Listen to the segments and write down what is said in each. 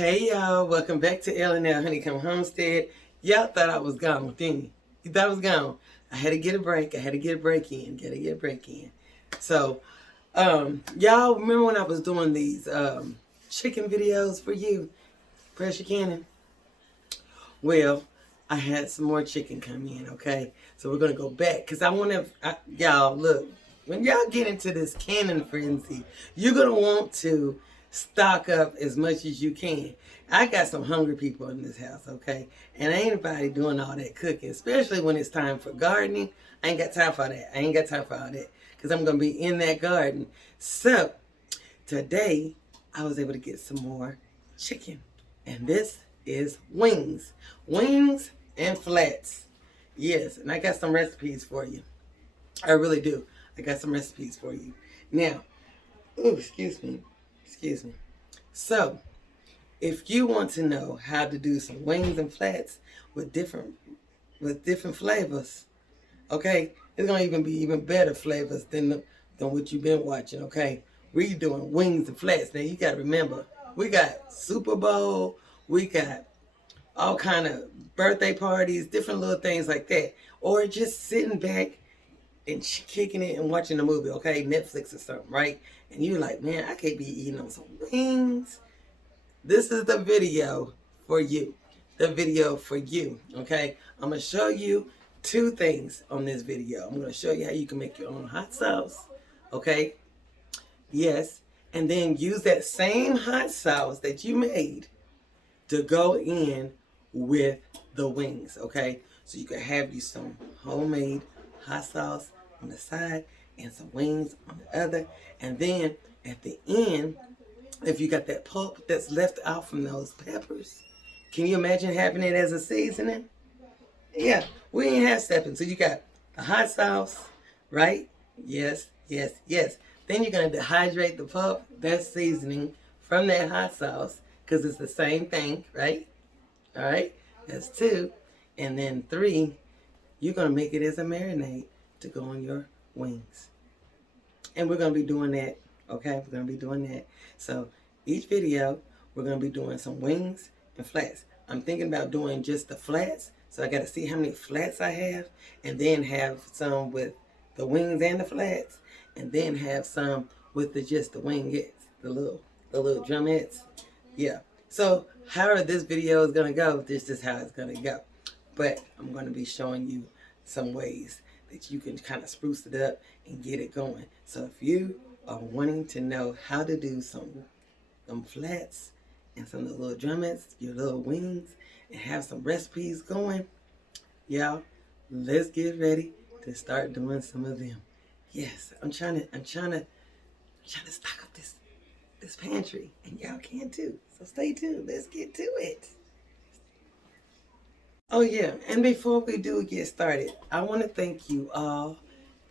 Hey y'all, welcome back to L&L Honeycomb Homestead. Y'all thought I was gone, didn't you? You thought I was gone. I had to get a break. I had to get a break in. Gotta get a break in. So, y'all remember when I was doing these chicken videos for you, Pressure Cannon? Well, I had some more chicken come in, okay? So we're gonna go back because I want to, y'all look, when y'all get into this cannon frenzy, you're gonna want to stock up as much as you can. I got some hungry people in this house, okay? And ain't nobody doing all that cooking, especially when it's time for gardening. I ain't got time for that. I ain't got time for all that because I'm gonna be in that garden. So today I was able to get some more chicken, and this is wings and flats. Yes, and I got some recipes for you. I really do. I got some recipes for you. Now, ooh, excuse me. So, if you want to know how to do some wings and flats with different flavors, okay, it's gonna even be even better flavors than what you've been watching. Okay, we doing wings and flats. Now you gotta remember, we got Super Bowl, we got all kind of birthday parties, different little things like that, or just sitting back and kicking it and watching a movie, okay, Netflix or something, right? And you're like, man, I can't be eating on some wings. This is the video for you. The video for you, okay? I'm gonna show you two things on this video. I'm gonna show you how you can make your own hot sauce, okay? Yes, and then use that same hot sauce that you made to go in with the wings, okay? So you can have you some homemade hot sauce on the side and some wings on the other. And then at the end, if you got that pulp that's left out from those peppers, can you imagine having it as a seasoning? Yeah, we ain't have stepping. So you got the hot sauce, right? Yes. Then you're gonna dehydrate the pulp, that seasoning from that hot sauce, because it's the same thing, right? All right, that's two. And then three, you're gonna make it as a marinade to go on your wings. And we're gonna be doing that, okay? We're gonna be doing that. So each video, we're gonna be doing some wings and flats. I'm thinking about doing just the flats, so I gotta see how many flats I have, and then have some with the wings and the flats, and then have some with just the wingettes, the little drumettes. Yeah. So however this video is gonna go, this is how it's gonna go. But I'm gonna be showing you some ways that you can kind of spruce it up and get it going. So if you are wanting to know how to do some flats and some of the little drumettes, your little wings, and have some recipes going, y'all, let's get ready to start doing some of them. Yes, I'm trying to stock up this pantry, and y'all can too. So stay tuned. Let's get to it. Oh yeah, and before we do get started, I want to thank you all.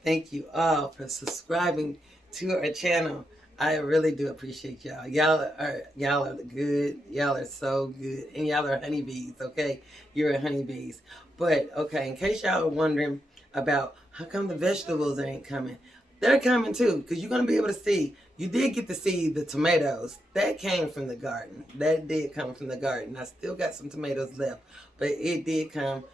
Thank you all for subscribing to our channel. I really do appreciate y'all. Y'all are good. Y'all are so good, and y'all are honeybees. Okay, you're honeybees. But okay, in case y'all are wondering about how come the vegetables ain't coming, they're coming too, because you're gonna be able to see. You did get to see the tomatoes. That came from the garden. That did come from the garden. I still got some tomatoes left, but it did come.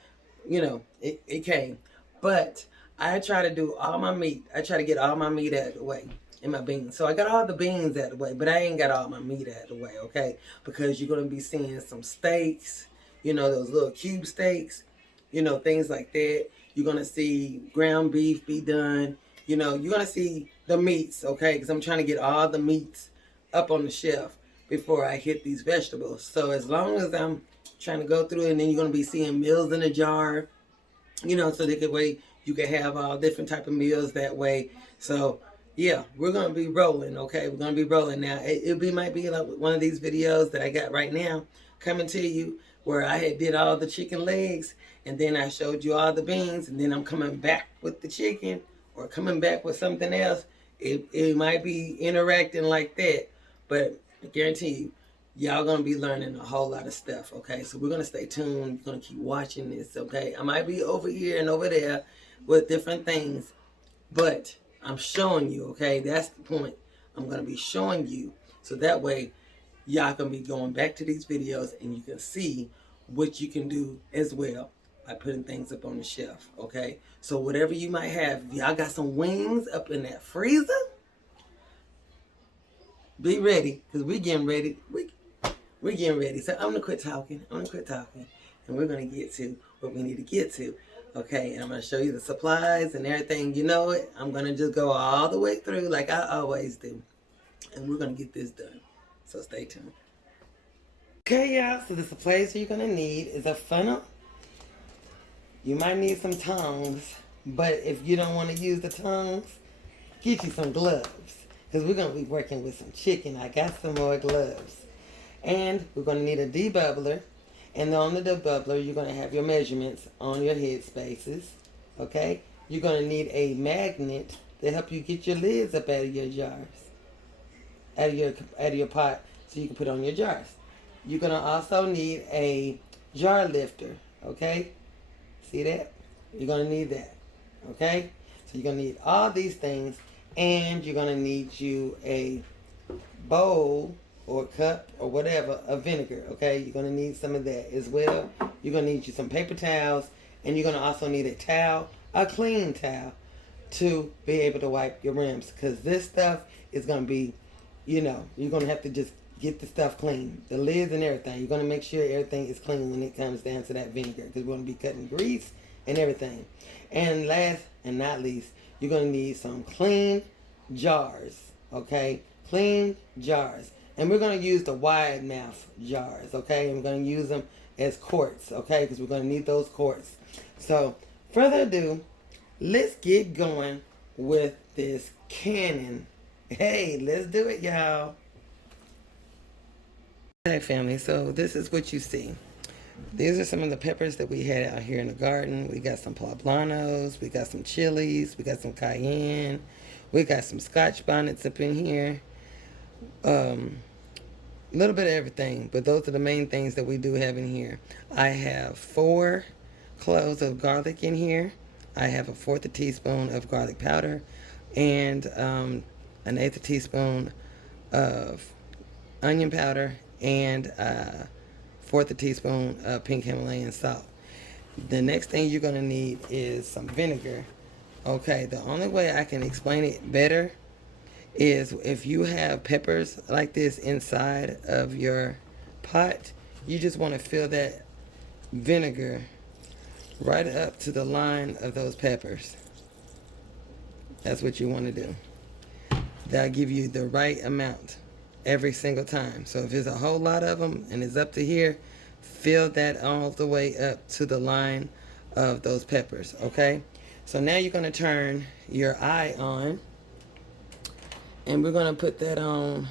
You know, it came. But I try to do all my meat. I try to get all my meat out of the way in my beans. So I got all the beans out of the way, but I ain't got all my meat out of the way, okay? Because you're gonna be seeing some steaks. You know, those little cube steaks. You know, things like that. You're gonna see ground beef be done. You know, you're going to see the meats, okay? Because I'm trying to get all the meats up on the shelf before I hit these vegetables. So as long as I'm trying to go through it, and then you're going to be seeing meals in a jar, you know, so that way you can have all different type of meals that way. So, yeah, we're going to be rolling, okay? We're going to be rolling now. Might be like one of these videos that I got right now coming to you where I had did all the chicken legs, and then I showed you all the beans, and then I'm coming back with the chicken, or coming back with something else. It might be interacting like that, but I guarantee you, y'all gonna be learning a whole lot of stuff, okay? So we're gonna stay tuned. We're gonna keep watching this, okay? I might be over here and over there with different things, but I'm showing you, okay? That's the point. I'm gonna be showing you, so that way y'all gonna be going back to these videos and you can see what you can do as well by putting things up on the shelf, okay? So whatever you might have, if y'all got some wings up in that freezer, be ready, because we getting ready. We're getting ready. So I'm gonna quit talking. And we're gonna get to what we need to get to. Okay, and I'm gonna show you the supplies and everything. You know it. I'm gonna just go all the way through like I always do. And we're gonna get this done. So stay tuned. Okay, y'all, so the supplies you're gonna need is a funnel. You might need some tongs, but if you don't want to use the tongs, get you some gloves. Because we're gonna be working with some chicken. I got some more gloves. And we're gonna need a debubbler. And on the debubbler, you're gonna have your measurements on your head spaces. Okay? You're gonna need a magnet to help you get your lids up out of your jars. Out of your pot, so you can put on your jars. You're gonna also need a jar lifter, okay? See that? You're gonna need that, okay? So you're gonna need all these things, and you're gonna need you a bowl or cup or whatever of vinegar, okay? You're gonna need some of that as well. You're gonna need you some paper towels, and you're gonna also need a towel, a clean towel, to be able to wipe your rims, because this stuff is gonna be, you're gonna have to just get the stuff clean, the lids and everything. You're gonna make sure everything is clean when it comes down to that vinegar, because we're gonna be cutting grease and everything. And last and not least, you're gonna need some clean jars, okay? Clean jars. And we're gonna use the wide mouth jars, okay? And we're gonna use them as quarts, okay? Because we're gonna need those quarts. So, further ado, let's get going with this cannon. Hey, let's do it, y'all. Hey, family, so this is what you see. These are some of the peppers that we had out here in the garden. We got some poblanos, we got some chilies, we got some cayenne, we got some scotch bonnets up in here. A little bit of everything, but those are the main things that we do have in here. I have 4 cloves of garlic in here. I have 1/4 teaspoon of garlic powder and 1/8 teaspoon of onion powder and 1/4 teaspoon of pink Himalayan salt. The next thing you're going to need is some vinegar. Okay, the only way I can explain it better is if you have peppers like this inside of your pot, you just want to fill that vinegar right up to the line of those peppers. That's what you want to do. That'll give you the right amount every single time. So if there's a whole lot of them and it's up to here, fill that all the way up to the line of those peppers, okay? So now you're going to turn your eye on, and we're going to put that on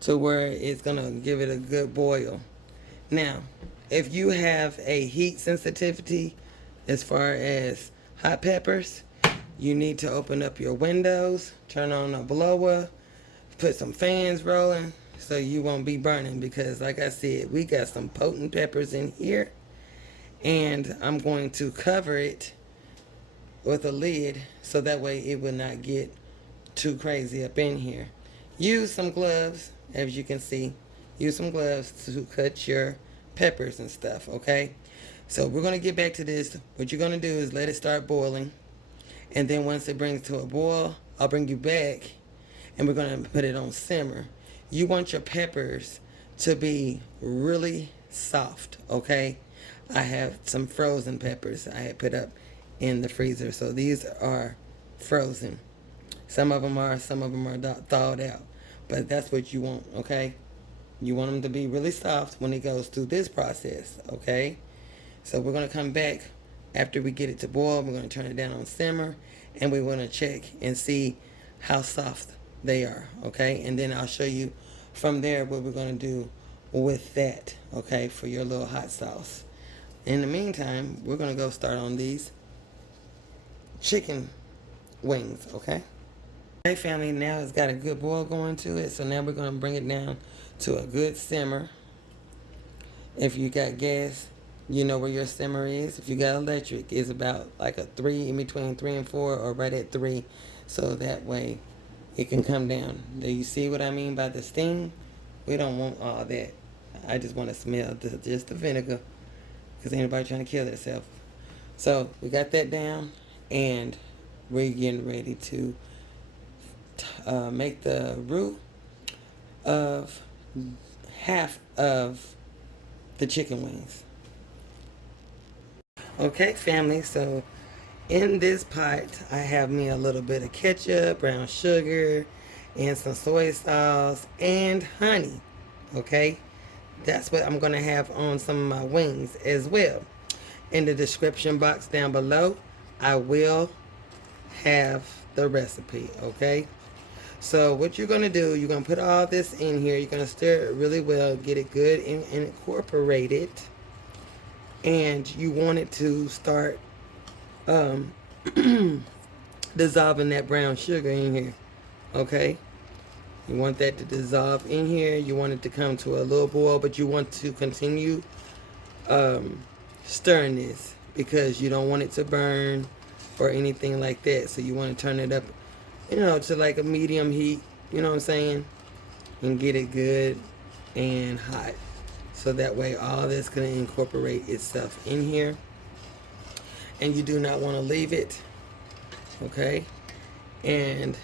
to where it's going to give it a good boil. Now, if you have a heat sensitivity as far as hot peppers, you need to open up your windows, turn on a blower, put some fans rolling so you won't be burning, because like I said, we got some potent peppers in here, and I'm going to cover it with a lid so that way it will not get too crazy up in here. Use some gloves, as you can see. Use some gloves to cut your peppers and stuff, okay? So we're going to get back to this. What you're going to do is let it start boiling, and then once it brings to a boil, I'll bring you back, and we're going to put it on simmer. You want your peppers to be really soft, okay? I have some frozen peppers I had put up in the freezer, so these are frozen. Some of them are thawed out, but that's what you want, okay? You want them to be really soft when it goes through this process, okay? So we're going to come back after we get it to boil. We're going to turn it down on simmer, and we want to check and see how soft they are, okay? And then I'll show you from there what we're going to do with that, okay, for your little hot sauce. In the meantime, we're going to go start on these chicken wings, okay? Okay, family, now it's got a good boil going to it, so now we're going to bring it down to a good simmer. If you got gas, you know where your simmer is. If you got electric, it's about like a 3, in between 3 and 4, or right at 3, so that way it can come down. Do you see what I mean by the steam? We don't want all that. I just want to smell just the vinegar, because ain't nobody trying to kill themselves. So we got that down, and we're getting ready to make the roux of half of the chicken wings. Okay, family, so in this pot, I have me a little bit of ketchup, brown sugar, and some soy sauce, and honey. Okay, that's what I'm going to have on some of my wings as well. In the description box down below, I will have the recipe, okay? So what you're going to do, you're going to put all this in here. You're going to stir it really well, get it good and incorporated. And you want it to start dissolving that brown sugar in here, okay? You want that to dissolve in here. You want it to come to a little boil, but you want to continue stirring this, because you don't want it to burn or anything like that. So you want to turn it up, you know, to like a medium heat, you know what I'm saying, and get it good and hot. So that way all this can incorporate itself in here. And you do not want to leave it, okay? And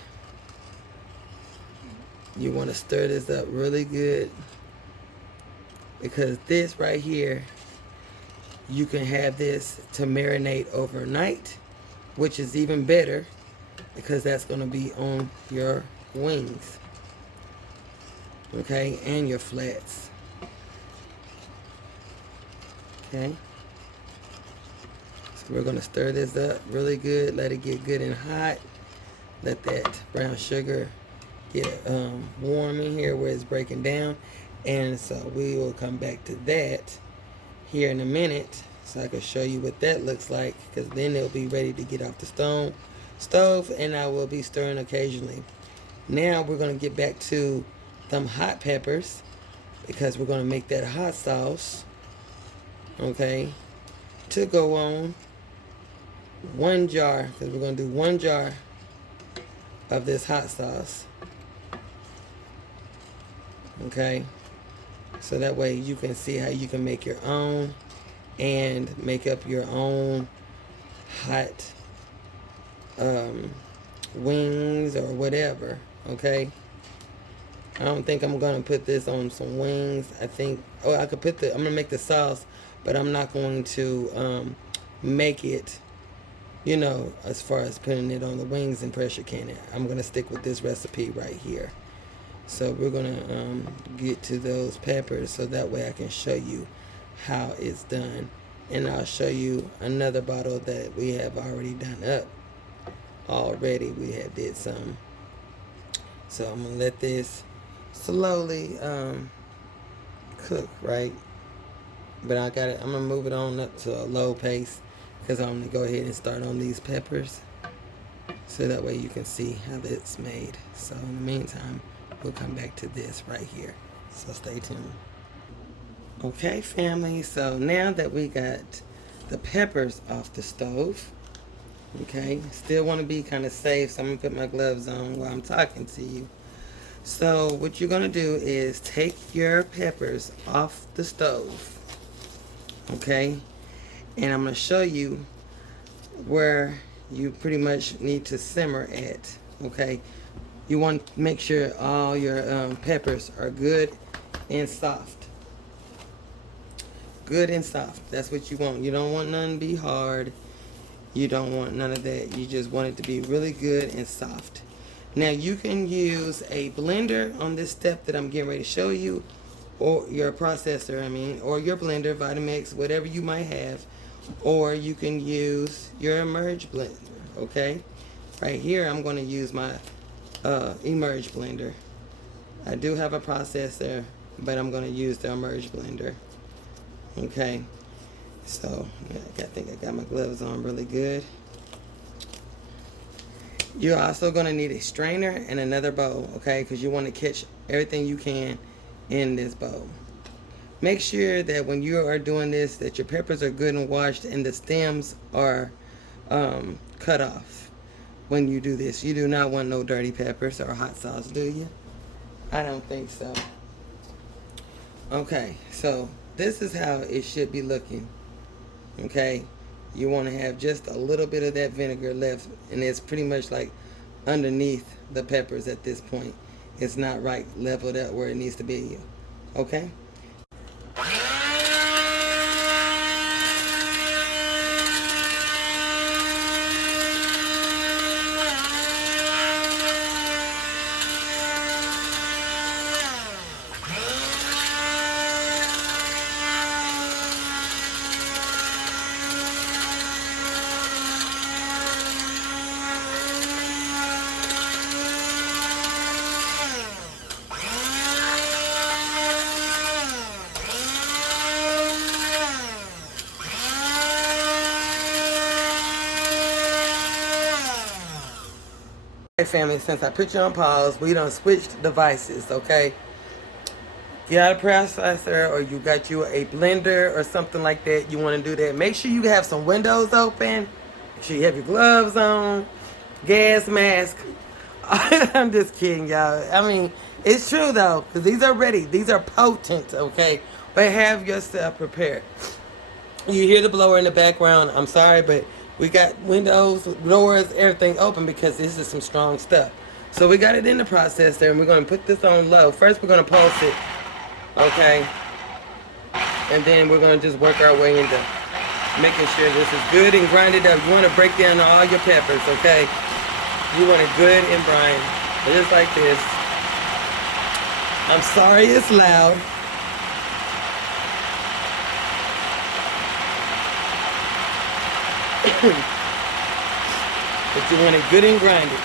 you want to stir this up really good, because this right here, you can have this to marinate overnight, which is even better, because that's going to be on your wings, okay, and your flats. Okay, so we're going to stir this up really good, let it get good and hot, let that brown sugar get warm in here where it's breaking down. And so we will come back to that here in a minute, so I can show you what that looks like, because then it'll be ready to get off the stove, and I will be stirring occasionally. Now we're going to get back to them hot peppers, because we're going to make that hot sauce, okay, to go on 1 jar, because we're going to do 1 jar of this hot sauce, okay, so that way you can see how you can make your own and make up your own hot wings or whatever, okay. I don't think I'm going to put this on some wings. I think, oh, I could put I'm going to make the sauce, but I'm not going to make it, you know, as far as putting it on the wings and pressure canning. I'm going to stick with this recipe right here. So we're going to get to those peppers, so that way I can show you how it's done. And I'll show you another bottle that we have already done up. Already we have did some. So I'm going to let this slowly cook, right? But I'm going to move it on up to a low pace, because I'm going to go ahead and start on these peppers, so that way you can see how that's made. So in the meantime, we'll come back to this right here. So stay tuned. Okay, family, so now that we got the peppers off the stove, okay, still want to be kind of safe, so I'm going to put my gloves on while I'm talking to you. So what you're going to do is take your peppers off the stove, okay, and I'm going to show you where you pretty much need to simmer at, okay. You want to make sure all your peppers are good and soft. Good and soft. That's what you want. You don't want none to be hard. You don't want none of that. You just want it to be really good and soft. Now you can use a blender on this step that I'm getting ready to show you, or your processor, or your blender, Vitamix, whatever you might have, or you can use your Emerge blender, okay? Right here I'm going to use my Emerge blender. I do have a processor, but I'm going to use the Emerge blender, okay? So I think I got my gloves on really good. You're also going to need a strainer and another bowl, okay, because you want to catch everything you can in this bowl. Make sure that when you are doing this, that your peppers are good and washed and the stems are cut off. When you do this, you do not want no dirty peppers or hot sauce, do you? I don't think so. Okay, so this is how it should be looking. Okay, you want to have just a little bit of that vinegar left, and it's pretty much like underneath the peppers at this point. It's not right leveled up where it needs to be. Okay. Hey family, since I put you on pause, we done switched devices, okay? You got a processor or you got you a blender or something like that, you want to do that. Make sure you have some windows open. Make sure you have your gloves on, gas mask. I'm just kidding, y'all. I mean, it's true though, because these are ready. These are potent, okay? But have yourself prepared. You hear the blower in the background. I'm sorry, but we got windows, doors, everything open because this is some strong stuff. So we got it in the processor, and we're going to put this on low. First, we're going to pulse it, okay? And then we're going to just work our way into making sure this is good and grinded up. You want to break down all your peppers, okay? You want it good and brine, just like this. I'm sorry it's loud. But you want it good and grinded.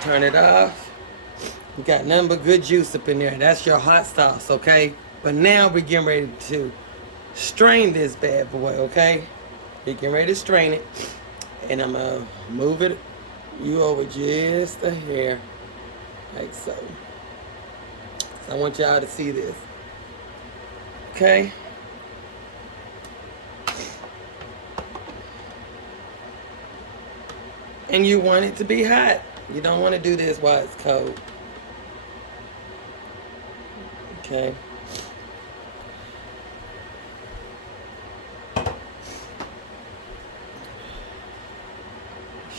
Turn it off. You got nothing but good juice up in there. That's your hot sauce, okay? But now we're getting ready to strain this bad boy, okay? We're getting ready to strain it. And I'm going to move it you over just a hair. Like so. So I want y'all to see this. Okay? And you want it to be hot. You don't want to do this while it's cold. Okay. Make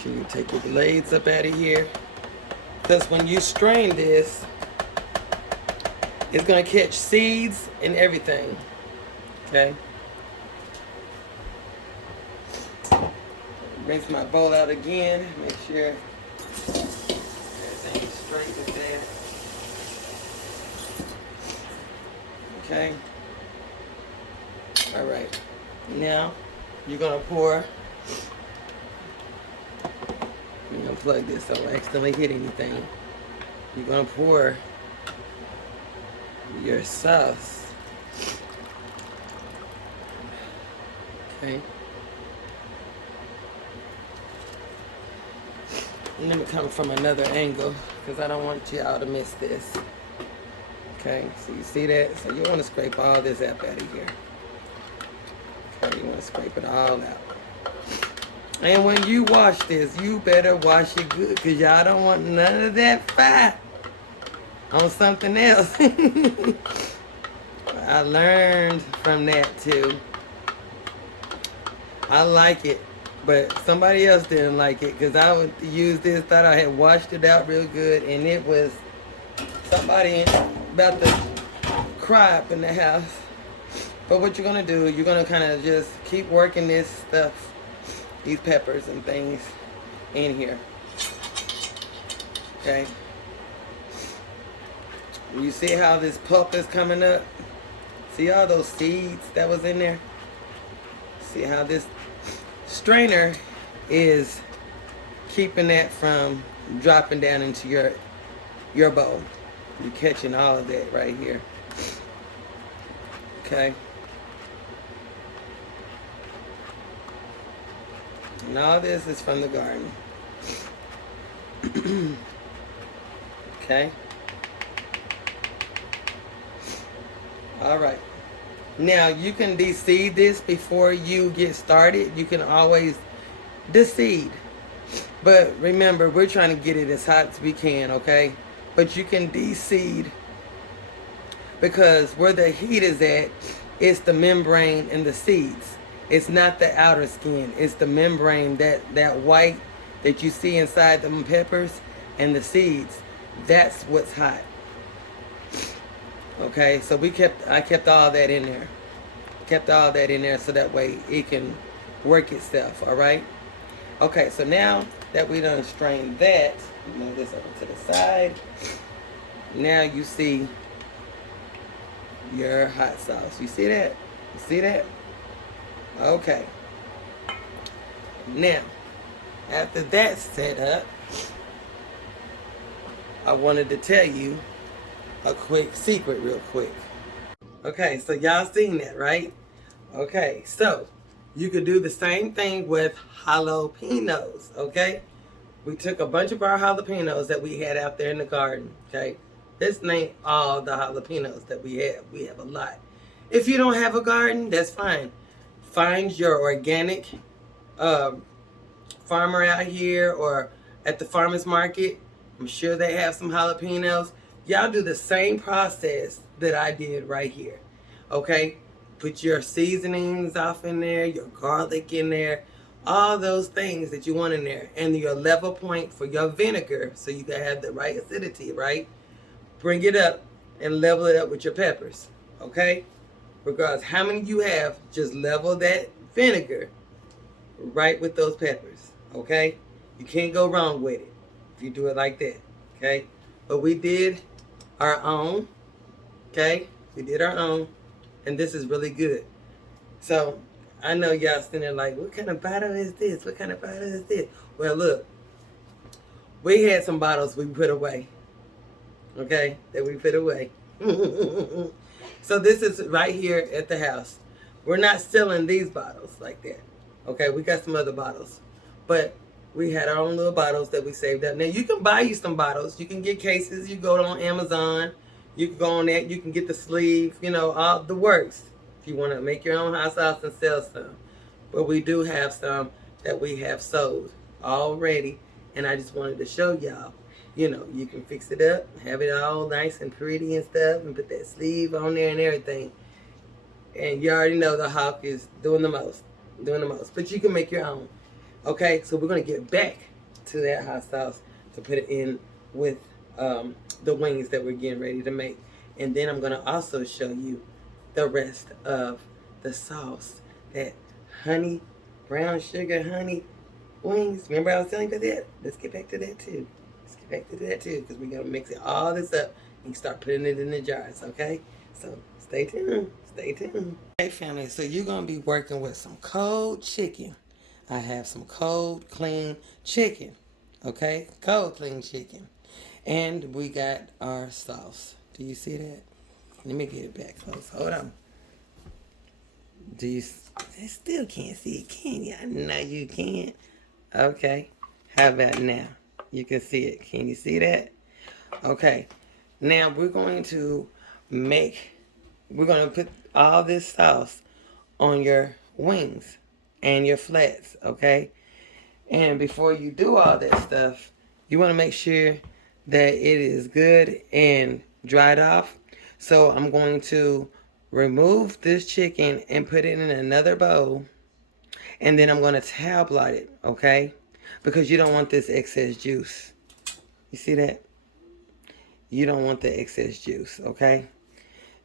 sure you take your blades up out of here. Because when you strain this, it's going to catch seeds and everything. Okay. Rinse my bowl out again. Make sure everything is straight with that. Okay. All right. Now you're gonna pour. I'm gonna plug this so I don't accidentally hit anything. You're gonna pour your sauce. Okay. And let me come from another angle because I don't want y'all to miss this. Okay, so you see that? So you want to scrape all this up out of here. Okay, you want to scrape it all out. And when you wash this, you better wash it good because y'all don't want none of that fat on something else. I learned from that too. I like it. But somebody else didn't like it because I would use this, thought I had washed it out real good, and it was somebody about to cry up in the house. But what you're going to do, you're going to kind of just keep working this stuff, these peppers and things in here. Okay? You see how this pulp is coming up? See all those seeds that was in there? See how this strainer is keeping that from dropping down into your bowl. You're catching all of that right here. Okay. And all this is from the garden. Okay. All right. Now, you can de-seed this before you get started. You can always de-seed. But remember, we're trying to get it as hot as we can, okay? but you can de-seed, because where the heat is at, it's the membrane and the seeds. It's not the outer skin. It's the membrane, that white that you see inside the peppers and the seeds. That's what's hot. Okay, so I kept all that in there. Kept all that in there so that way it can work itself, all right? Okay, so now that we done strained that, move this over to the side. Now you see your hot sauce. You see that? You see that? Okay. Now, after that's set up, I wanted to tell you a quick secret real quick. Okay, so y'all seen that, right? Okay, so you could do the same thing with jalapenos, okay? We took a bunch of our jalapenos that we had out there in the garden, okay? This ain't all the jalapenos that we have. We have a lot. If you don't have a garden, that's fine. Find your organic farmer out here or at the farmer's market. I'm sure they have some jalapenos. Y'all do the same process that I did right here, okay? Put your seasonings off in there, your garlic in there, all those things that you want in there, and your level point for your vinegar so you can have the right acidity, right? Bring it up and level it up with your peppers, okay? Regardless how many you have, just level that vinegar right with those peppers, okay? You can't go wrong with it if you do it like that, okay? But we did our own, okay? We did our own, and this is really good. So I know y'all sitting there like, what kind of bottle is this? What kind of bottle is this? Well, look, we had some bottles we put away, okay, that we put away. So this is right here at the house. We're not selling these bottles like that, okay? We got some other bottles, but we had our own little bottles that we saved up. Now you can buy you some bottles. You can get cases. You go on Amazon. You can go on that. You can get the sleeve. You know, all the works. If you want to make your own hot sauce and sell some. But we do have some that we have sold already. And I just wanted to show y'all. You know, you can fix it up, have it all nice and pretty and stuff, and put that sleeve on there and everything. And you already know the hawk is doing the most. Doing the most. But you can make your own. Okay, so we're going to get back to that hot sauce to put it in with the wings that we're getting ready to make. And then I'm going to also show you the rest of the sauce. That honey, brown sugar honey wings. Remember I was telling you that? Let's get back to that too. Let's get back to that too, because we're going to mix it all this up and start putting it in the jars, okay? So stay tuned. Stay tuned. Hey family, so you're going to be working with some cold chicken. I have some cold, clean chicken, okay? Cold, clean chicken. And we got our sauce. Do you see that? Let me get it back close. Hold on. Do you? I still can't see it, can you? I know you can't. Okay. How about now? You can see it. Can you see that? Okay. Now we're going to put all this sauce on your wings and your flats, okay? And before you do all that stuff, you want to make sure that it is good and dried off. So I'm going to remove this chicken and put it in another bowl. And then I'm going to towel blot it, okay? Because you don't want this excess juice. You see that? You don't want the excess juice, okay?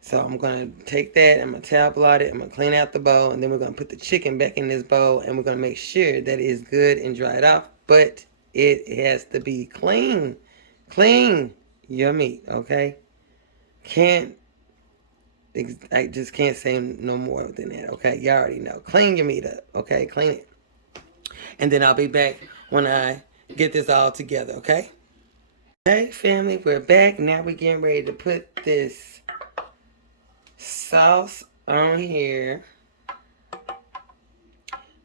So I'm going to take that, I'm going to towel blot it, I'm going to clean out the bowl, and then we're going to put the chicken back in this bowl, and we're going to make sure that it is good and dried off, but it has to be clean. Clean your meat, okay? I just can't say no more than that, okay? You already know. Clean your meat up, okay? Clean it. And then I'll be back when I get this all together, okay? Okay, family, we're back. Now we're getting ready to put this sauce on here.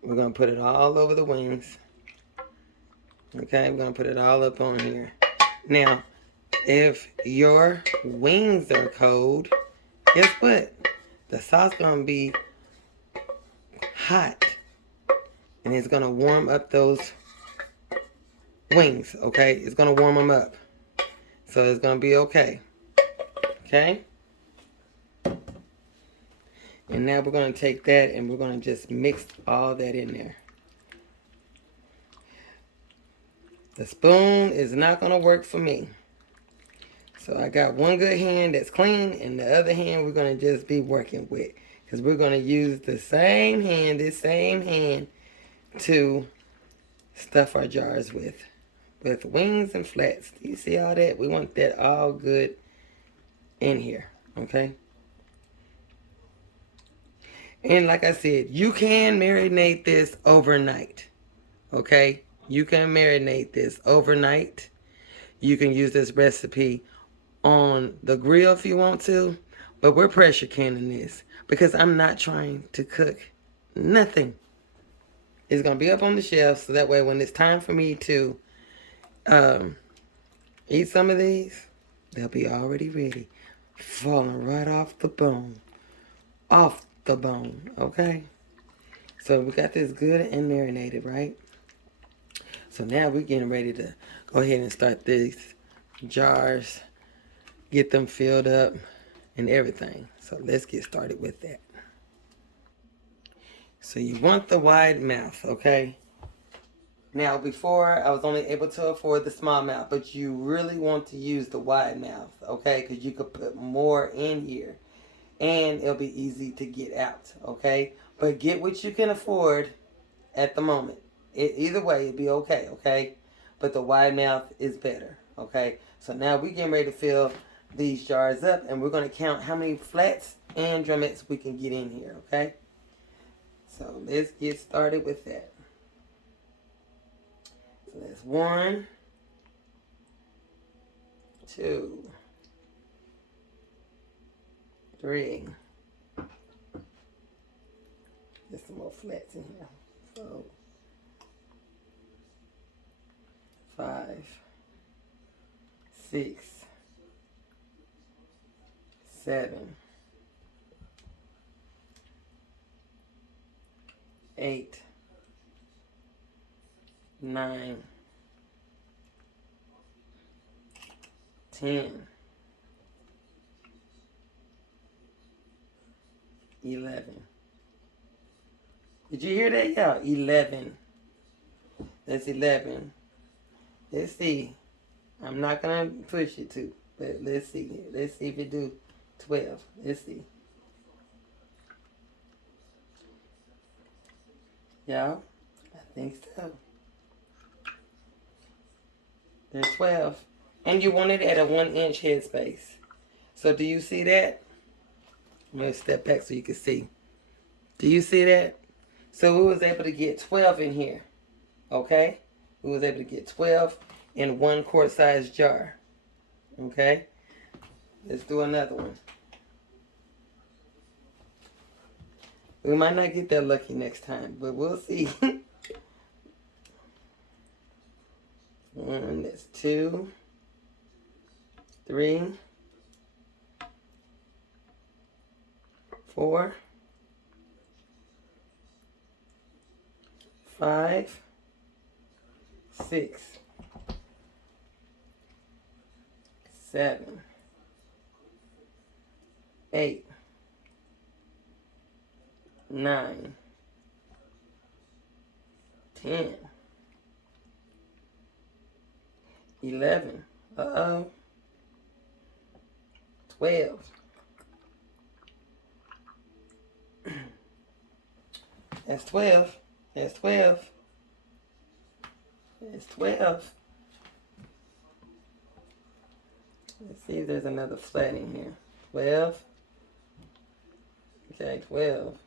We're going to put it all over the wings. Okay, we're going to put it all up on here. Now, if your wings are cold, guess what? The sauce is going to be hot. And it's going to warm up those wings, okay? It's going to warm them up. So it's going to be okay. Okay? And now we're going to take that and we're going to just mix all that in there. The spoon is not going to work for me. So I got one good hand that's clean, and the other hand we're going to just be working with. Because we're going to use the same hand, this same hand, to stuff our jars with wings and flats. Do you see all that? We want that all good in here, okay? And like I said, you can marinate this overnight, okay? You can marinate this overnight. You can use this recipe on the grill if you want to, but we're pressure canning this because I'm not trying to cook nothing. It's going to be up on the shelf so that way when it's time for me to eat some of these, they'll be already ready. Falling right off the bone. Off the bone, okay? So we got this good and marinated, right? So now we're getting ready to go ahead and start these jars, get them filled up and everything. So let's get started with that. So you want the wide mouth, okay? Now before I was only able to afford the small mouth, but you really want to use the wide mouth, okay? Because you could put more in here and it'll be easy to get out, okay? But get what you can afford at the moment. Either way, it'll be okay, okay? But the wide mouth is better, okay? So now we're getting ready to fill these jars up, and we're going to count how many flats and drumettes we can get in here, okay? So let's get started with that. So that's 1, 2, 3. There's some more flats in here. So 5, 6, 7, 8, 9, 10, 11. Did you hear that, y'all? 11. That's 11. Let's see. I'm not going to push it too, but let's see. Let's see if it do 12. Let's see. Y'all, I think so. There's 12. And you want it at a 1-inch headspace. So do you see that? I'm going to step back so you can see. Do you see that? So we was able to get 12 in here. Okay? We was able to get 12 in 1 quart size jar. Okay? Let's do another one. We might not get that lucky next time, but we'll see. 1, that's 2, 3, 4, 5, 6, 7, 8, 9, 10, 11, 12, that's 12, that's 12, that's 12. Let's see if there's another flat in here. 12, okay, 12,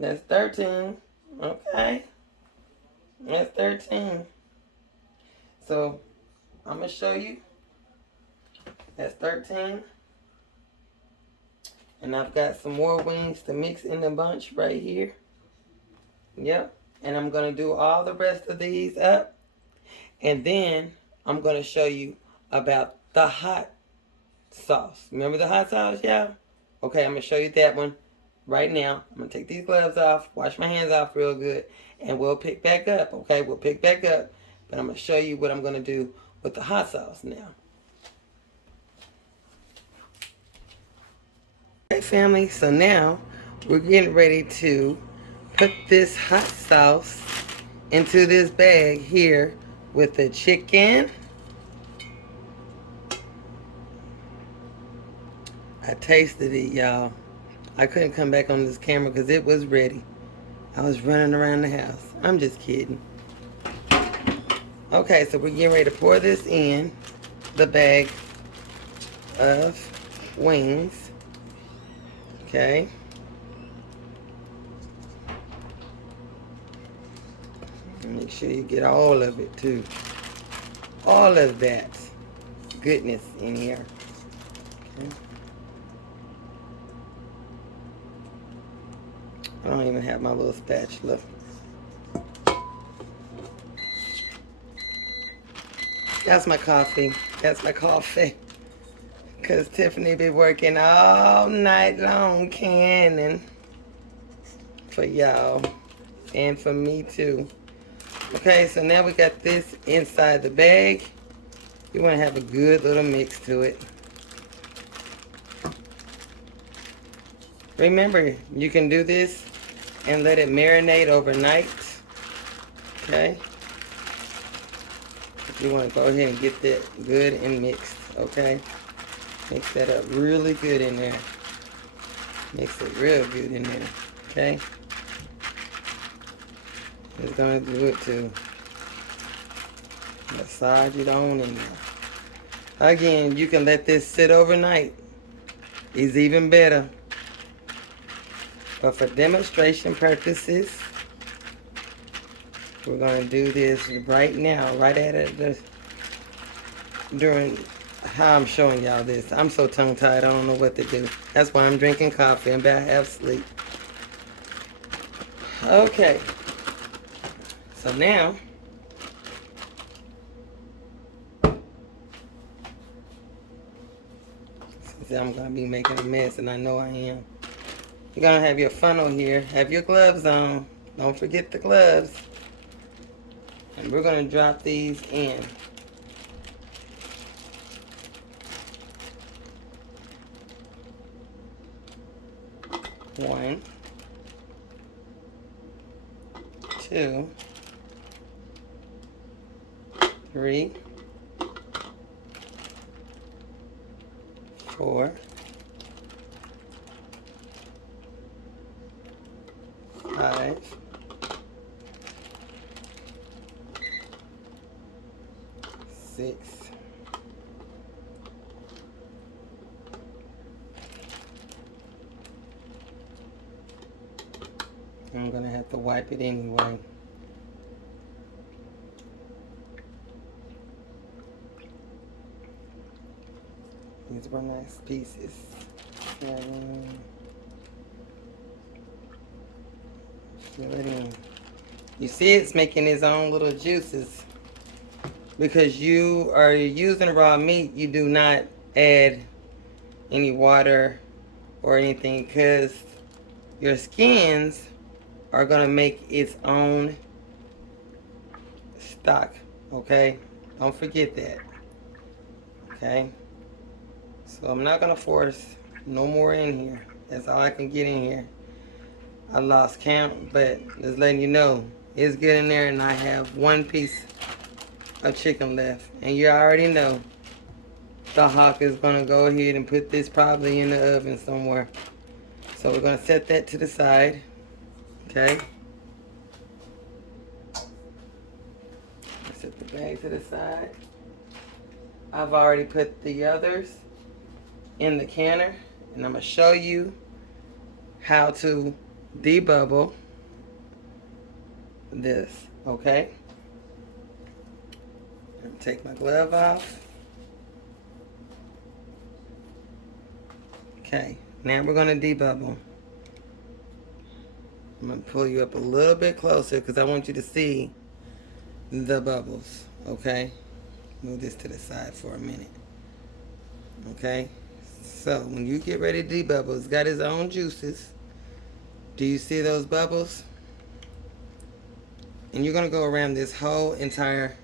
that's 13, okay, that's 13. So, I'm going to show you. That's 13. And I've got some more wings to mix in the bunch right here. Yep. And I'm going to do all the rest of these up. And then I'm going to show you about the hot sauce. Remember the hot sauce, y'all? Okay, I'm going to show you that one right now. I'm going to take these gloves off, wash my hands off real good, and we'll pick back up. Okay, we'll pick back up. But I'm going to show you what I'm going to do with the hot sauce now. Okay, family, so now we're getting ready to put this hot sauce into this bag here with the chicken. I tasted it, y'all. I couldn't come back on this camera because it was ready. I was running around the house. I'm just kidding. Okay, so we're getting ready to pour this in the bag of wings. Okay. Make sure you get all of it too. All of that goodness in here. Okay. I don't even have my little spatula. That's my coffee. That's my coffee. Because Tiffany be working all night long canning for y'all. And for me too. Okay, so now we got this inside the bag. You want to have a good little mix to it. Remember, you can do this and let it marinate overnight. Okay? You want to go ahead and get that good and mixed. Okay? Mix that up really good in there. Mix it real good in there. Okay? It's going to do it too. Massage it on in there. Again, you can let this sit overnight. It's even better. But for demonstration purposes, we're going to do this right now, right at it, during how I'm showing y'all this. I'm so tongue-tied, I don't know what to do. That's why I'm drinking coffee and about half sleep. Okay. So now, since I'm going to be making a mess, and I know I am, you're going to have your funnel here. Have your gloves on. Don't forget the gloves. And we're going to drop these in. One, two, three, four, 5, 6, 7. I'm gonna have to wipe it anyway. These were nice pieces. 7. Fill it in. You see it's making its own little juices. Because you are using raw meat, you do not add any water or anything, because your skins are going to make its own stock. Okay? Don't forget that. Okay? So I'm not going to force no more in here. That's all I can get in here. I lost count, but just letting you know, it's good in there, and I have one piece of chicken left. And you already know the hawk is going to go ahead and put this probably in the oven somewhere. So we're going to set that to the side. Okay? Set the bag to the side. I've already put the others in the canner, and I'm going to show you how to debubble this. Okay? Take my glove off. Okay, now we're going to debubble. I'm going to pull you up a little bit closer because I want you to see the bubbles. Okay? Move this to the side for a minute. Okay? So, when you get ready to debubble, it's got its own juices. Do you see those bubbles? And you're going to go around this whole entire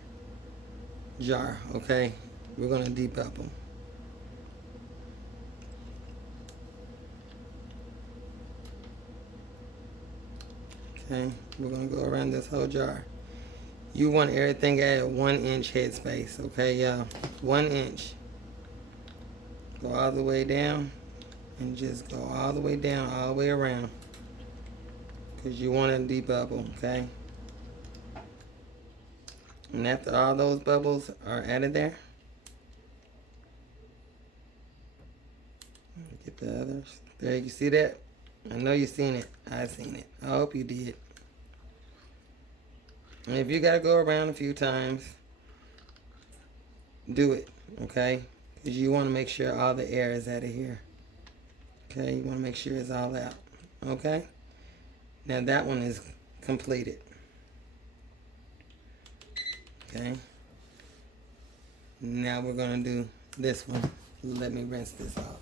jar, okay? We're gonna debubble. Okay, we're gonna go around this whole jar. You want everything at a 1-inch headspace, okay, y'all? 1 inch. Go all the way down and just go all the way down, all the way around. Because you want to debubble, okay? And after all those bubbles are added there, get the others. There, you see that? I know you seen it. I seen it. I hope you did. And if you gotta go around a few times, do it, okay? Because you want to make sure all the air is out of here. Okay, you want to make sure it's all out. Okay? Now that one is completed. Okay? Now we're going to do this one. Let me rinse this off.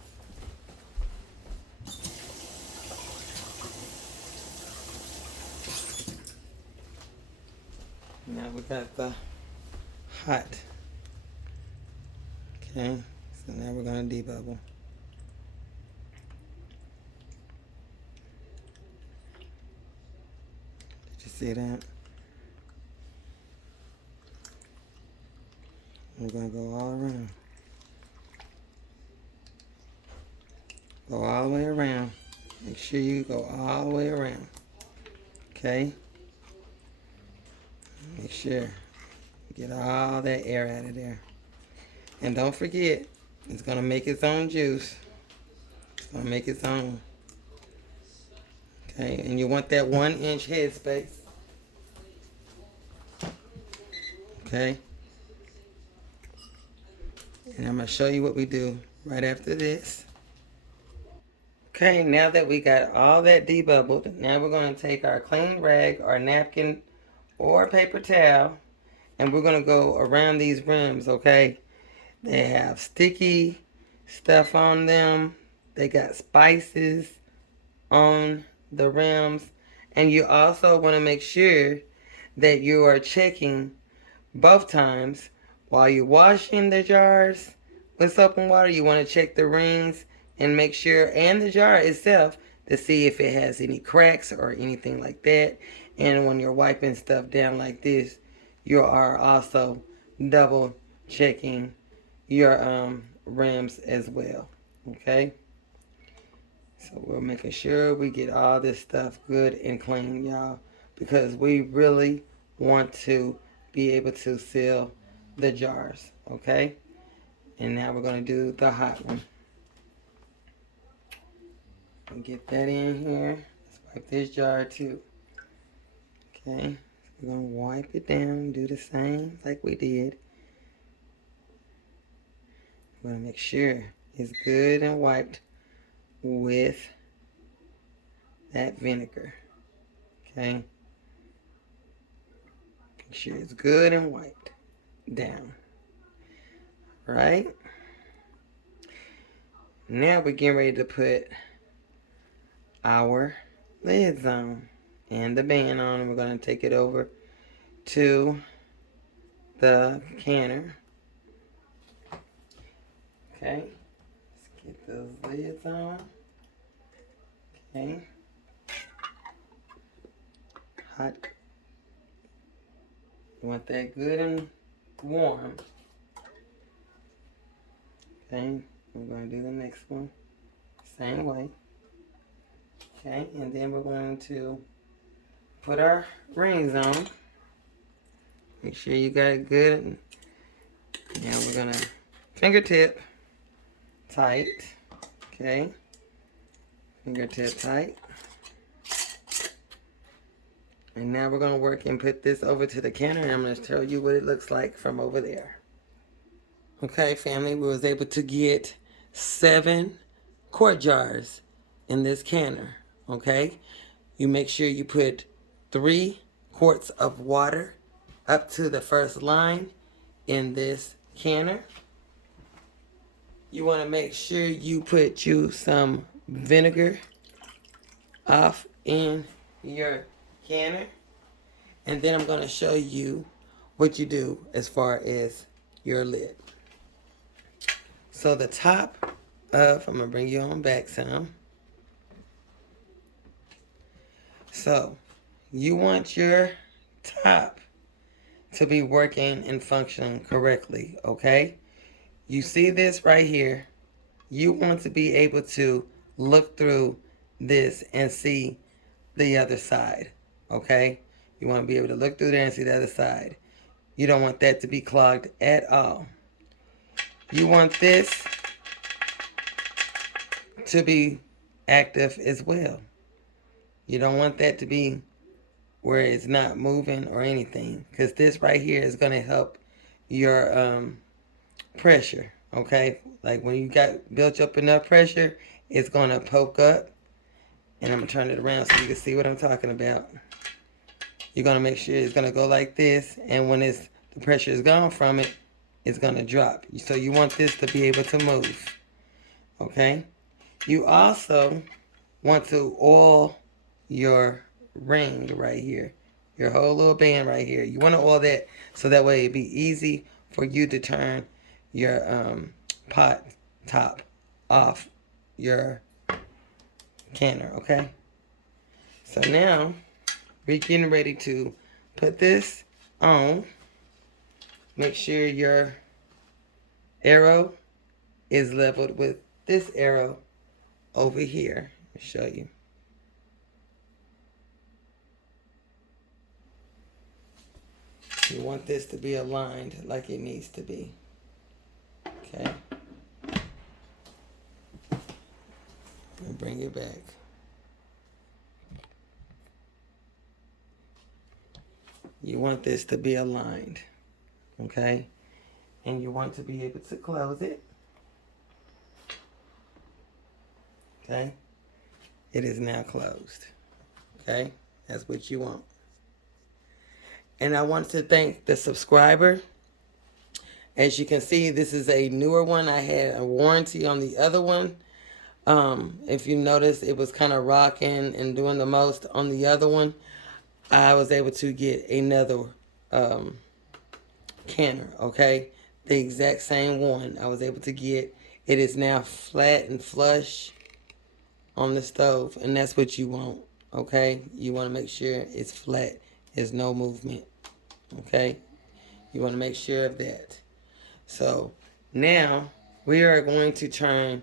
Now we got the hot. Okay? So now we're going to debubble. See that? We're going to go all around. Go all the way around. Make sure you go all the way around. Okay? Make sure you get all that air out of there. And don't forget, it's going to make its own juice. It's going to make its own. Okay? And you want that 1-inch headspace. Okay? And I'm going to show you what we do right after this. Okay, now that we got all that debubbled, now we're going to take our clean rag or napkin or paper towel, and we're going to go around these rims, okay? They have sticky stuff on them. They got spices on the rims. And you also want to make sure that you are checking both times while you're washing the jars with soap and water. You want to check the rings and make sure, and the jar itself, to see if it has any cracks or anything like that. And when you're wiping stuff down like this, you are also double checking your rims as well. Okay? So we're making sure we get all this stuff good and clean, y'all, because we really want to be able to seal the jars. Okay? And now we're going to do the hot one. Get that in here. Let's wipe this jar too. Okay, we're gonna wipe it down, do the same like we did. We're gonna make sure it's good and wiped with that vinegar. Okay, make sure it's good and wiped down. Right? Now we're getting ready to put our lids on and the band on, and we're going to take it over to the canner. Okay, let's get those lids on. Okay, hot. You want that good and warm. Okay, we're going to do the next one same way. Okay, and then we're going to put our rings on. Make sure you got it good. Now we're gonna fingertip tight. Okay, fingertip tight. And now we're gonna work and put this over to the canner, and I'm gonna tell you what it looks like from over there. Okay, family, we was able to get 7 quart jars in this canner. Okay, you make sure you put 3 quarts of water up to the first line in this canner. You want to make sure you put you some vinegar off in your canner. And then I'm going to show you what you do as far as your lid. So the top of, I'm going to bring you on back some. So you want your top to be working and functioning correctly, okay? You see this right here. You want to be able to look through this and see the other side, okay? You want to be able to look through there and see the other side. You don't want that to be clogged at all. You want this to be active as well. You don't want that to be where it's not moving or anything, because this right here is going to help your pressure, okay? Like when you got built up enough pressure, it's going to poke up. And I'm going to turn it around so you can see what I'm talking about. You're going to make sure it's going to go like this, and when the pressure is gone from it, it's going to drop. So you want this to be able to move, okay? You also want to oil your ring right here, your whole little band right here. You want to oil that so that way it'd be easy for you to turn your pot top off your canner, okay? So now we're getting ready to put this on. Make sure your arrow is leveled with this arrow over here. I'll show you. You want this to be aligned like it needs to be. Okay. And bring it back. You want this to be aligned. Okay. And you want to be able to close it. Okay. It is now closed. Okay. That's what you want. And I want to thank the subscriber. As you can see, this is a newer one. I had a warranty on the other one. If you notice, it was kind of rocking and doing the most on the other one. I was able to get another canner, okay? The exact same one I was able to get. It is now flat and flush on the stove, and that's what you want, okay? You want to make sure it's flat. There's no movement, okay? You want to make sure of that. So now we are going to turn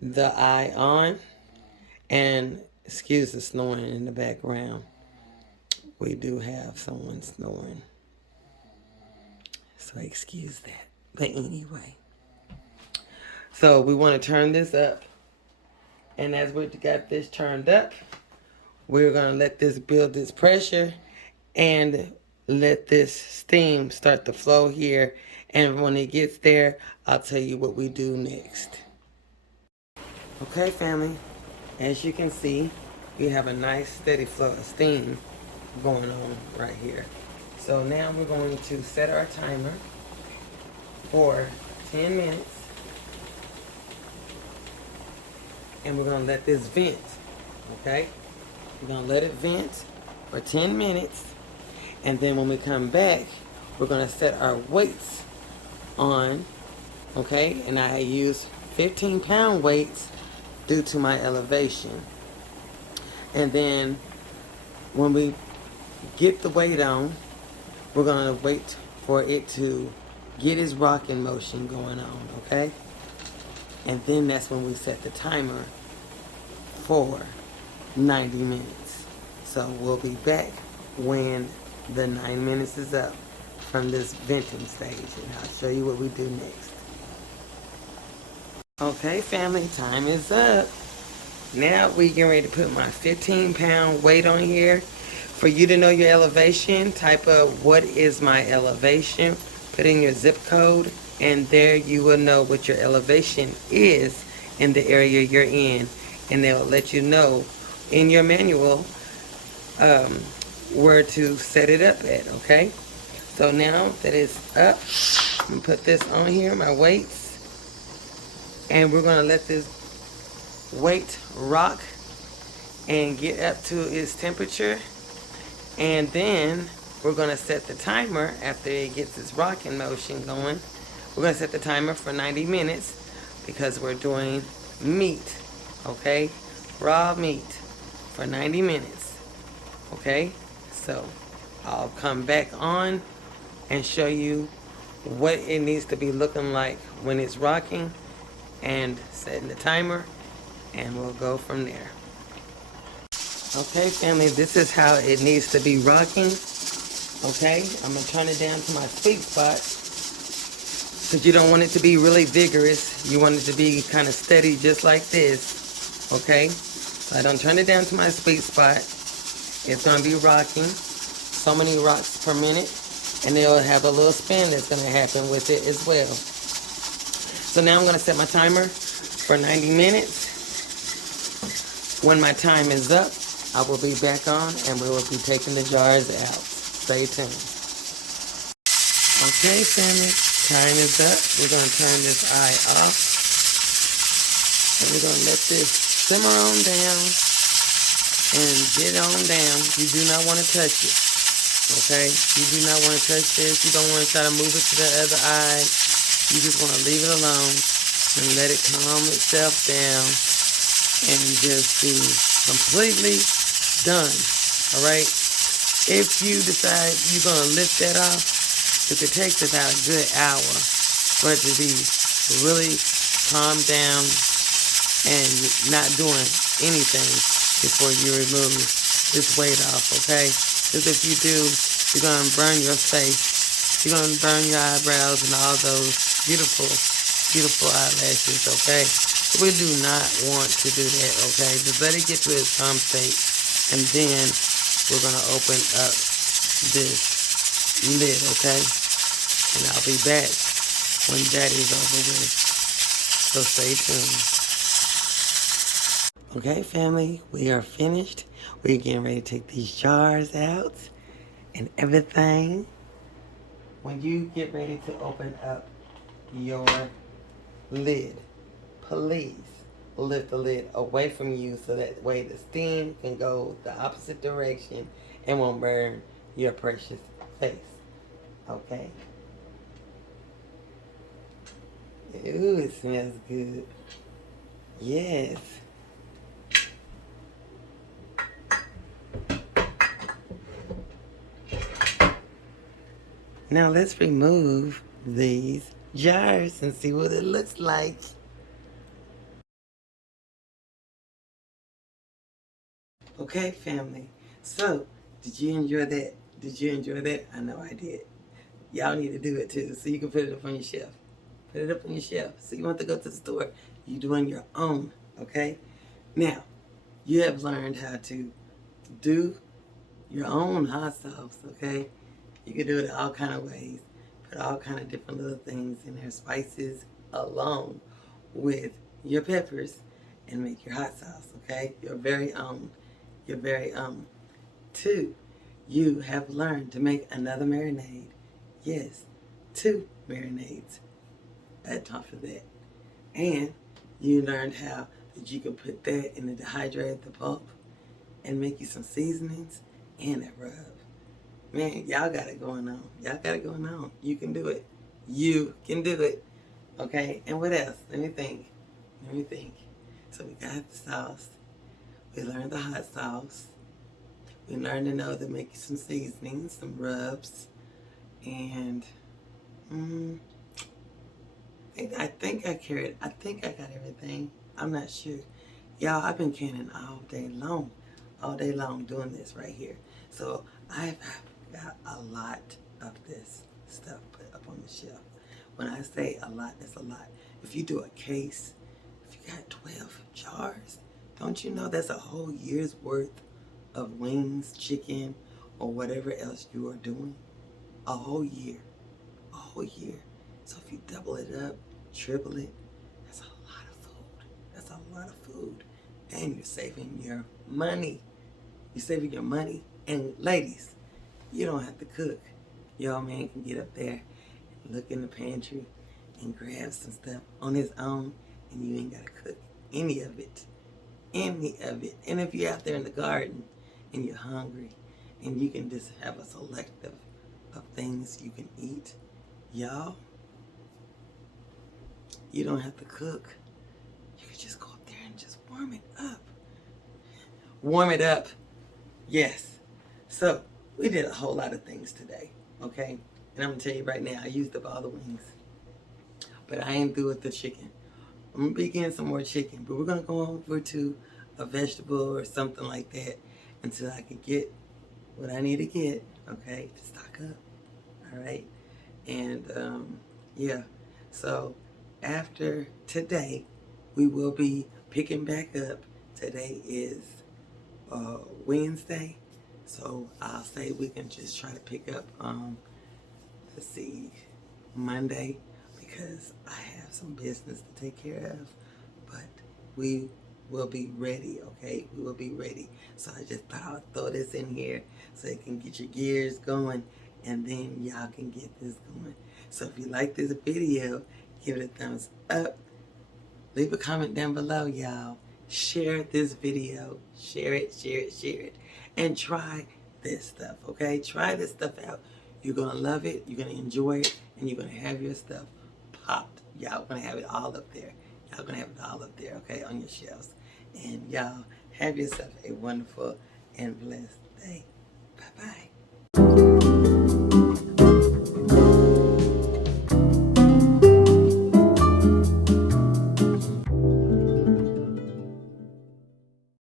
the eye on, and excuse the snoring in the background. We do have someone snoring, so excuse that. But anyway, so we want to turn this up, and as we got this turned up, we're going to let this build this pressure and let this steam start to flow here. And when it gets there, I'll tell you what we do next. Okay, family, as you can see, we have a nice steady flow of steam going on right here. So now we're going to set our timer for 10 minutes. And we're going to let this vent, okay? We're going to let it vent for 10 minutes. And then when we come back, we're going to set our weights on, okay? And I use 15-pound weights due to my elevation. And then when we get the weight on, we're going to wait for it to get its rocking motion going on, okay? And then that's when we set the timer for 90 minutes. So we'll be back when the 9 minutes is up from this venting stage, and I'll show you what we do next. Okay, family, time is up. Now we getting ready to put my 15-pound weight on here. For you to know your elevation, type of what is my elevation, put in your zip code, and there you will know what your elevation is in the area you're in, and they'll let you know in your manual where to set it up at, okay? So now that it's up, I'm gonna put this on here, my weights, and we're gonna let this weight rock and get up to its temperature, and then we're gonna set the timer after it gets its rocking motion going We're going to set the timer for 90 minutes because we're doing meat, okay? Raw meat for 90 minutes, okay? So I'll come back on and show you what it needs to be looking like when it's rocking and setting the timer, and we'll go from there. Okay, family, this is how it needs to be rocking. Okay, I'm going to turn it down to my sweet spot because you don't want it to be really vigorous. You want it to be kind of steady just like this. Okay, so I don't turn it down to my sweet spot. It's going to be rocking so many rocks per minute, and it'll have a little spin that's going to happen with it as well. So now I'm going to set my timer for 90 minutes. When my time is up, I will be back on and we will be taking the jars out. Stay tuned. Okay, family, time is up. We're going to turn this eye off. And we're going to let this simmer on down and get on down. You do not want to touch it. Okay? You do not want to touch this. You don't want to try to move it to the other eye. You just want to leave it alone and let it calm itself down and just be completely done. Alright? If you decide you're going to lift that off, because it takes about a good hour for it to be really calmed down and not doing anything before you remove this weight off, okay? Because if you do, you're going to burn your face. You're going to burn your eyebrows and all those beautiful, beautiful eyelashes, okay? We do not want to do that, okay? Just let it get to its calm state, and then we're going to open up this lid, okay? And I'll be back when that is over with. So stay tuned. Okay, family, we are finished. We're getting ready to take these jars out and everything. When you get ready to open up your lid, please lift the lid away from you so that way the steam can go the opposite direction and won't burn your precious face. Okay? Ooh, it smells good. Yes. Now let's remove these jars and see what it looks like. Okay, family. So, did you enjoy that? Did you enjoy that? I know I did. Y'all need to do it too, so you can put it up on your shelf. Put it up on your shelf. So you want to go to the store, you're doing your own, okay? Now, you have learned how to do your own hot sauce, okay? You can do it all kind of ways. Put all kind of different little things in there, spices along with your peppers, and make your hot sauce, okay? Your very own. Your very own. 2, you have learned to make another marinade. Yes, 2 marinades on top of that. And you learned how that you can put that in the dehydrated pulp and make you some seasonings and a rub. Man, y'all got it going on. Y'all got it going on. You can do it. You can do it. Okay, and what else? Let me think. So we got the sauce. We learned the hot sauce. We learned to know to make some seasonings, some rubs. And I think I got everything. I'm not sure. Y'all, I've been canning all day long doing this right here. So I've got a lot of this stuff put up on the shelf. When I say a lot, that's a lot. If you do a case, if you got 12 jars, don't you know that's a whole year's worth of wings, chicken, or whatever else you are doing? A whole year. A whole year. So if you double it up, triple it, that's a lot of food. That's a lot of food. And you're saving your money. You're saving your money. And ladies, you don't have to cook. Your man can get up there and look in the pantry and grab some stuff on his own, and you ain't got to cook any of it. Any of it. And if you're out there in the garden and you're hungry and you can just have a selective of things you can eat, y'all, you don't have to cook. You can just go up there and just warm it up. Warm it up. Yes. So we did a whole lot of things today, okay? And I'm gonna tell you right now, I used up all the wings. But I ain't through with the chicken. I'm gonna be getting some more chicken, but we're gonna go over to a vegetable or something like that until I can get what I need to get, okay, to stock up. All right. And yeah, so after today, we will be picking back up. Today is Wednesday, so I'll say we can just try to pick up let's see, Monday, because I have some business to take care of, but we will be ready, okay? We will be ready. So I just thought I'd throw this in here so it can get your gears going, and then y'all can get this going. So if you like this video, give it a thumbs up. Leave a comment down below, y'all. Share this video. Share it, share it, share it. And try this stuff, okay? Try this stuff out. You're going to love it. You're going to enjoy it. And you're going to have your stuff popped. Y'all going to have it all up there. Y'all going to have it all up there, okay, on your shelves. And y'all have yourself a wonderful and blessed day. Bye-bye.